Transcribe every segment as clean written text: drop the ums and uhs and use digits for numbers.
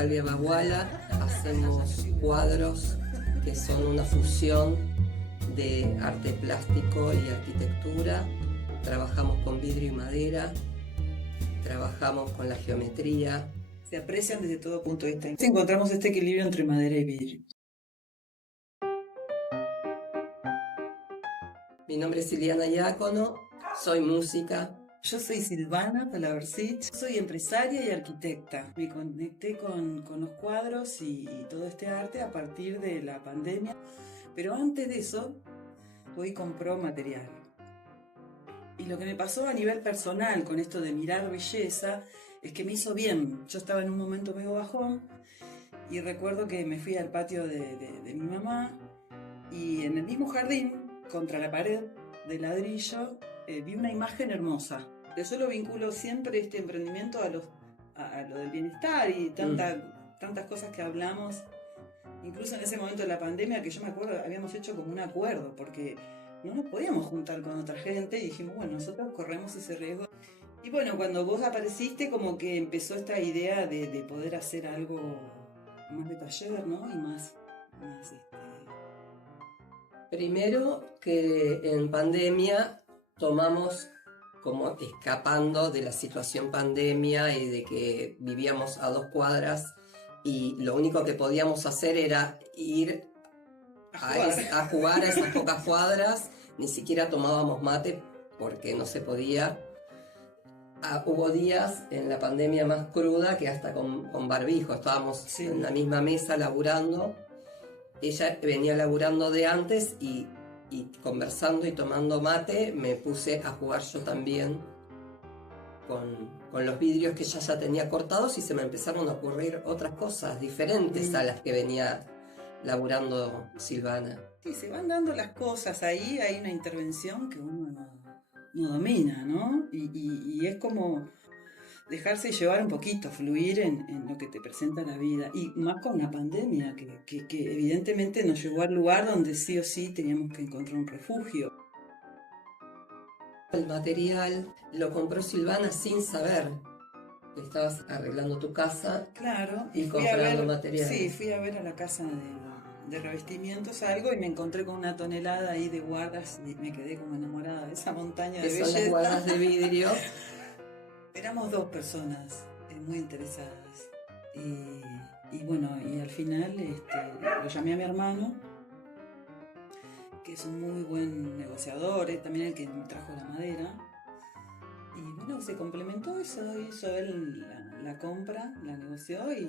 Salvia Baguala, hacemos cuadros que son una fusión de arte plástico y arquitectura. Trabajamos con vidrio y madera, trabajamos con la geometría. Se aprecian desde todo punto de vista. Encontramos este equilibrio entre madera y vidrio. Mi nombre es Iliana Diácono, soy música. Yo soy Silvana Palaversich, soy empresaria y arquitecta. Me conecté con los cuadros y todo este arte a partir de la pandemia. Pero antes de eso, fui y compró material. Y lo que me pasó a nivel personal con esto de mirar belleza es que me hizo bien. Yo estaba en un momento medio bajón y recuerdo que me fui al patio de mi mamá y en el mismo jardín, contra la pared de ladrillo, vi una imagen hermosa. Yo lo vinculo siempre este emprendimiento a lo del bienestar y tantas cosas que hablamos. Incluso en ese momento de la pandemia, que yo me acuerdo, habíamos hecho como un acuerdo, porque no nos podíamos juntar con otra gente y dijimos, bueno, nosotros corremos ese riesgo. Y bueno, cuando vos apareciste, como que empezó esta idea de poder hacer algo más de taller, ¿no? Y más Primero que en pandemia tomamos como escapando de la situación pandemia y de que vivíamos a 2 cuadras y lo único que podíamos hacer era ir a jugar a esas pocas cuadras. Ni siquiera tomábamos mate porque no se podía. Hubo días en la pandemia más cruda que hasta con barbijo estábamos en la misma mesa laburando. Ella venía laburando de antes y conversando y tomando mate me puse a jugar yo también con los vidrios que ella ya tenía cortados y se me empezaron a ocurrir otras cosas diferentes a las que venía laburando Silvana. Sí, se van dando las cosas ahí, hay una intervención que uno no domina, ¿no? Y es como dejarse llevar un poquito, fluir en lo que te presenta la vida. Y más con una pandemia que evidentemente nos llevó al lugar donde sí o sí teníamos que encontrar un refugio. El material lo compró Silvana sin saber que estabas arreglando tu casa. Claro, y comprando material. Sí, fui a ver a la casa de revestimientos algo y me encontré con una tonelada ahí de guardas y me quedé como enamorada de esa montaña de belleza. Son las guardas de vidrio. Éramos 2 personas muy interesadas y bueno, y al final lo llamé a mi hermano, que es un muy buen negociador, también el que me trajo la madera, y bueno, se complementó eso, hizo él la compra, la negoció y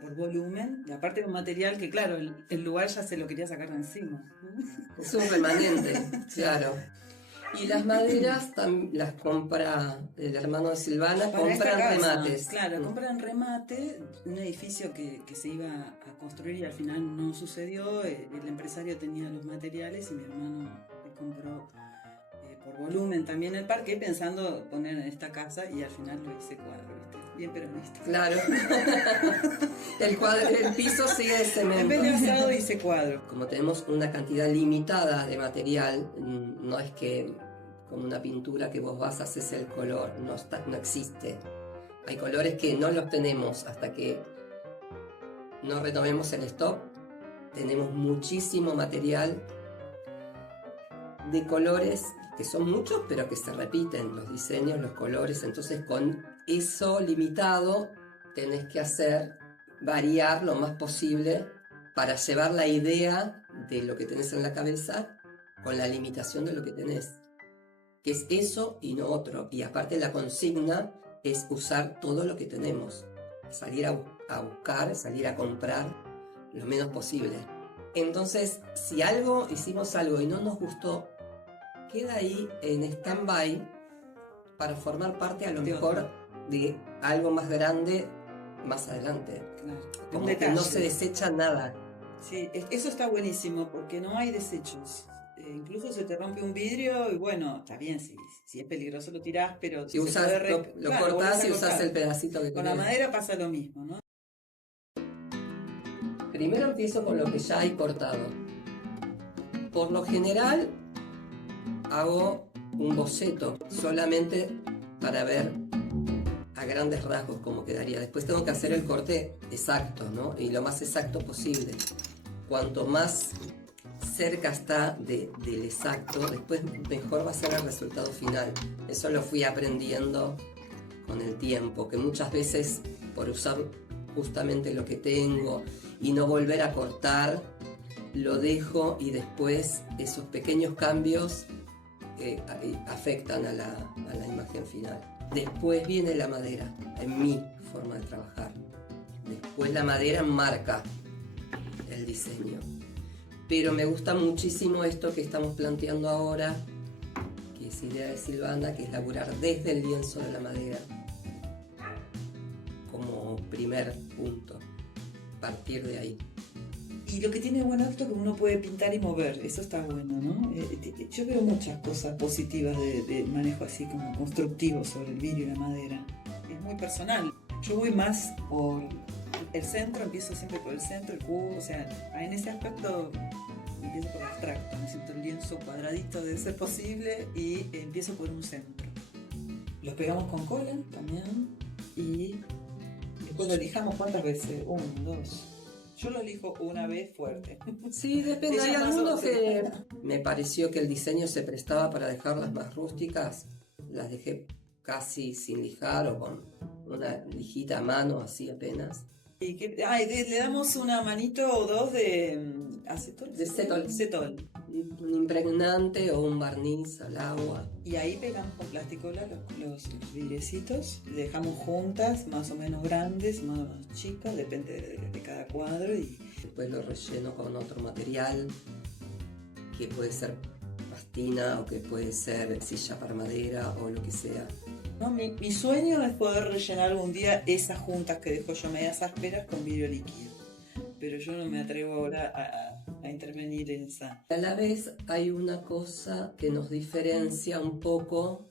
por volumen, y aparte de un material que claro, el lugar ya se lo quería sacar de encima. Es un remanente, claro. Y las maderas las compra el hermano de Silvana, compran remates. Claro, compran remate, un edificio que se iba a construir y al final no sucedió. El empresario tenía los materiales y mi hermano le compró por volumen también el parque, pensando poner en esta casa y al final lo hice cuadro, ¿viste? Bien peronista. Claro. El piso sigue de cemento. En vez de asado hice cuadro. Como tenemos una cantidad limitada de material, no es que como una pintura que vos vas, haces el color, no existe. Hay colores que no los tenemos hasta que no renovemos el stock. Tenemos muchísimo material de colores que son muchos, pero que se repiten, los diseños, los colores. Entonces, con eso limitado, tenés que variar lo más posible para llevar la idea de lo que tenés en la cabeza con la limitación de lo que tenés. Que es eso y no otro. Y aparte la consigna es usar todo lo que tenemos. Salir a buscar, salir a comprar lo menos posible. Entonces, si hicimos algo y no nos gustó, queda ahí en stand-by para formar parte a lo mejor de algo más grande más adelante. Claro. Como que no se desecha nada. Sí, eso está buenísimo porque no hay desechos. Incluso se te rompe un vidrio y bueno, está bien, si es peligroso lo tirás, pero si usas, lo cortás y usás el pedacito que con la madera pasa lo mismo, ¿no? Primero empiezo con lo que ya hay cortado. Por lo general hago un boceto solamente para ver a grandes rasgos cómo quedaría. Después tengo que hacer el corte exacto, ¿no? Y lo más exacto posible. Cuanto más cerca está del exacto, después mejor va a ser el resultado final. Eso lo fui aprendiendo con el tiempo, que muchas veces por usar justamente lo que tengo y no volver a cortar, lo dejo y después esos pequeños cambios afectan a la imagen final. Después viene la madera, en mi forma de trabajar. Después la madera marca el diseño. Pero me gusta muchísimo esto que estamos planteando ahora, que es idea de Silvana, que es laburar desde el lienzo de la madera como primer punto, partir de ahí. Y lo que tiene bueno esto es que uno puede pintar y mover, eso está bueno, ¿no? Yo veo muchas cosas positivas de manejo así como constructivo sobre el vidrio y la madera. Es muy personal. Yo voy más por el centro, empiezo siempre por el centro, el cubo, o sea, en ese aspecto empiezo por abstracto, necesito el lienzo cuadradito de ser posible y empiezo por un centro. Los pegamos con cola también y después lo lijamos ¿cuántas veces? 1, 2. Yo lo elijo una vez fuerte. Sí, depende. Hay algunos que me pareció que el diseño se prestaba para dejarlas más rústicas. Las dejé casi sin lijar o con una lijita a mano, así apenas. Y le damos una manito o dos de acetol. De cetol. Cetol. Un impregnante o un barniz al agua. Y ahí pegamos con plasticola los vidriecitos, le dejamos juntas, más o menos grandes, más chicas, depende de cada cuadro. Y después lo relleno con otro material, que puede ser pastina o que puede ser silla para madera o lo que sea. No, mi sueño es poder rellenar algún día esas juntas que dejo yo medias ásperas con vidrio líquido. Pero yo no me atrevo ahora a intervenir en esa. A la vez hay una cosa que nos diferencia un poco,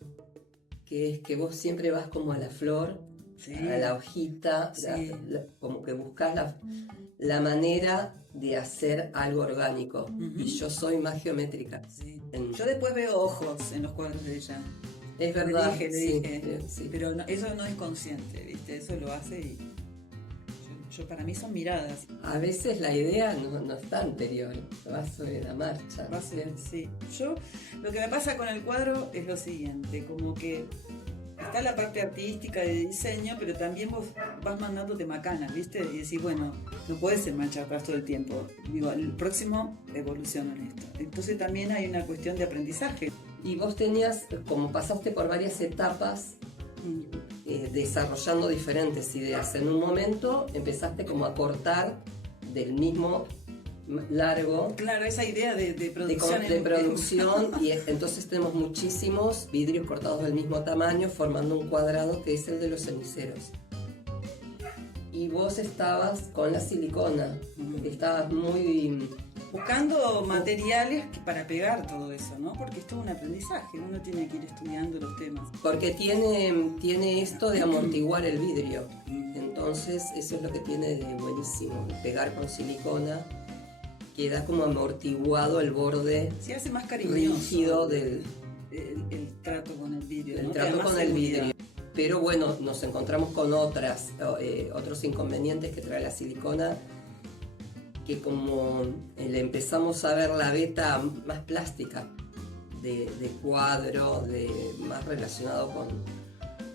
que es que vos siempre vas como a la flor, sí, a la hojita, sí, como que buscas la manera de hacer algo orgánico. Uh-huh. Y yo soy más geométrica. Sí. Yo después veo ojos en los cuadros de ella. Es verdad. Le dije. Sí. Pero no, eso no es consciente, ¿viste? Eso lo hace y yo para mí son miradas. A veces la idea no está anterior, va sobre la marcha. Va a ser, sí. Yo, lo que me pasa con el cuadro es lo siguiente, como que está la parte artística de diseño, pero también vos vas mandándote macanas, ¿viste? Y decís, bueno, no puedes ser manchadas todo el tiempo. Digo, el próximo evoluciona en esto. Entonces también hay una cuestión de aprendizaje. Y vos tenías, como pasaste por varias etapas, desarrollando diferentes ideas. En un momento empezaste como a cortar del mismo largo. Claro, esa idea de producción. De producción y entonces tenemos muchísimos vidrios cortados del mismo tamaño formando un cuadrado que es el de los ceniceros. Y vos estabas con la silicona, estabas muy... buscando materiales para pegar todo eso, ¿no? Porque es todo un aprendizaje, uno tiene que ir estudiando los temas. Porque tiene esto de amortiguar el vidrio, entonces eso es lo que tiene de buenísimo, pegar con silicona, queda como amortiguado el borde. Se hace más cariñoso, rígido del el trato con el vidrio. El trato con el vidrio. Pero bueno, nos encontramos con otros inconvenientes que trae la silicona, que como le empezamos a ver la beta más plástica de cuadro, más relacionado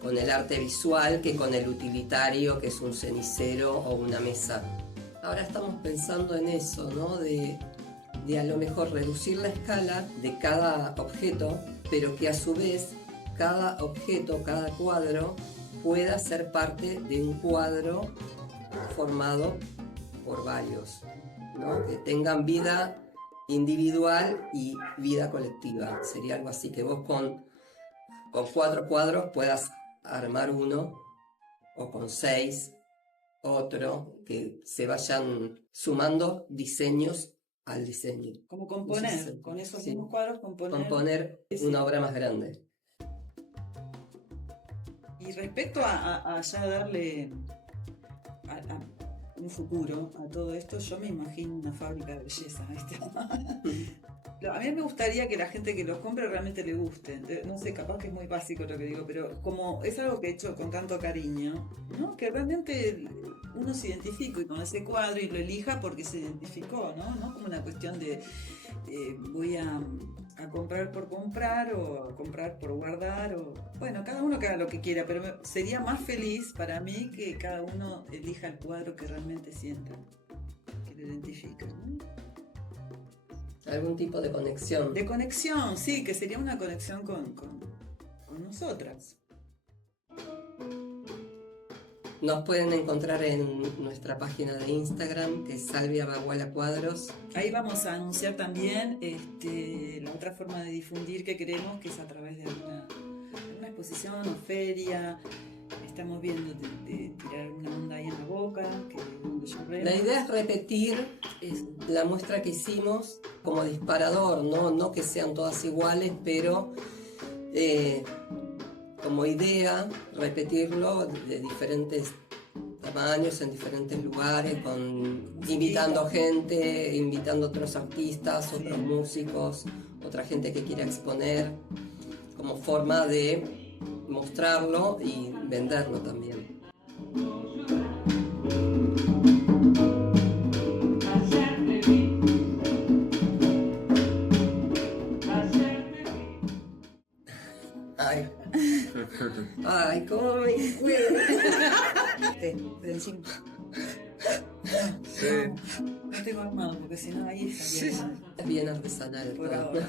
con el arte visual que con el utilitario, que es un cenicero o una mesa. Ahora estamos pensando en eso, ¿no? De a lo mejor reducir la escala de cada objeto, pero que a su vez cada objeto, cada cuadro pueda ser parte de un cuadro formado por varios, ¿no? Que tengan vida individual y vida colectiva. Sería algo así, que vos con 4 cuadros puedas armar uno, o con 6 otro, que se vayan sumando diseños al diseño. Como componer, entonces, con esos mismos cuadros componer una obra más grande. Y respecto a ya darle un futuro a todo esto, yo me imagino una fábrica de belleza, ¿viste? A mí me gustaría que la gente que los compre realmente le guste. No sé, capaz que es muy básico lo que digo, pero como es algo que he hecho con tanto cariño, ¿no? Que realmente uno se identifique con ese cuadro y lo elija porque se identificó, ¿no? No como una cuestión de voy a comprar por comprar o a comprar por guardar. O bueno, cada uno que haga lo que quiera, pero sería más feliz para mí que cada uno elija el cuadro que realmente sienta, que lo identifique, ¿no? Algún tipo de conexión. De conexión, sí, que sería una conexión con nosotras. Nos pueden encontrar en nuestra página de Instagram, que es Salvia Baguala Cuadros. Ahí vamos a anunciar también la otra forma de difundir que queremos, que es a través de una exposición o feria. Estamos viendo de tirar una onda ahí en la boca. La idea es repetir la muestra que hicimos como disparador, no que sean todas iguales, pero como idea repetirlo de diferentes tamaños, en diferentes lugares, invitando gente, invitando otros artistas, otros músicos, otra gente que quiera exponer, como forma de mostrarlo y venderlo también. Ay, cómo me cuido. De encima. Sí. No tengo armado porque si no ahí estaría Es bien artesanal. por ahora.